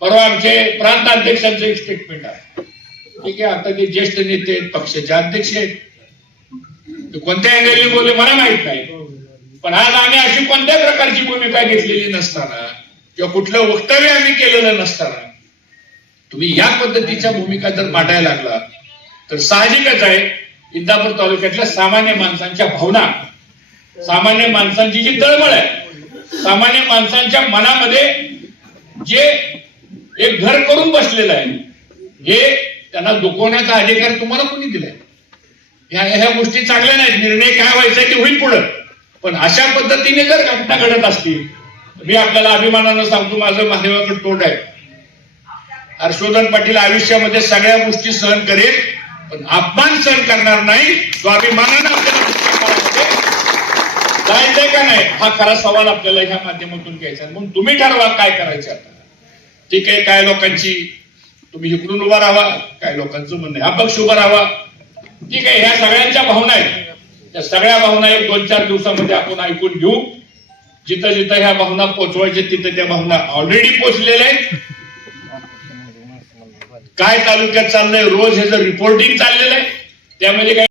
परवा आमचे प्रांताध्यक्षांचं एक स्टेटमेंट आहे ठीक आहे आता ते ज्येष्ठ नेते पक्षाचे अध्यक्ष आहेत कोणत्या अँगलने बोलले मला माहित नाही पण आज आम्ही अशी कोणत्या प्रकारची भूमिका घेतलेली नसताना किंवा कुठलं वक्तव्य आम्ही केलेलं नसताना तुम्ही या पद्धतीच्या भूमिका जर मांडायला लागला तर साहजिकच आहे इंदापूर तालुक्यातल्या सामान्य माणसांच्या भावना सामान्य माणसांची जी तळमळ आहे सामान्य माणसांच्या मनामध्ये जे एक घर करून बसलेलं आहे हे त्यांना दुखवण्याचा अधिकार तुम्हाला कोणी दिलाय ह्या ह्या गोष्टी चांगल्या नाहीत निर्णय काय व्हायचा ते होईल पुढं पण अशा पद्धतीने जर घटना घडत असतील मी आपल्याला अभिमानानं सांगतो माझं महादेवाकडे तोंड आहे हर्षवर्धन पाटील आयुष्यामध्ये सगळ्या गोष्टी सहन करेल पण अपमान सहन करणार नाही तो अभिमानानं आपल्याला जायचंय का नाही हा खरा सवाल आपल्याला ह्या माध्यमातून घ्यायचा म्हणून तुम्ही ठरवा काय करायचं आता ठीक आहे काय लोकांची तुम्ही इकडून उभा राहा काय लोकांचं म्हणणं आहे अपक्ष उभा राहा ठीक आहे ह्या सगळ्यांच्या भावना आहेत त्या सगळ्या भावना एक दोन चार दिवसामध्ये आपण ऐकून घेऊ जिथं जिथं ह्या भावना पोचवायच्या तिथं त्या भावना ऑलरेडी पोचलेल्या आहेत काय तालुक्यात चाललंय रोज ह्याचं रिपोर्टिंग चाललेलं आहे त्यामध्ये काय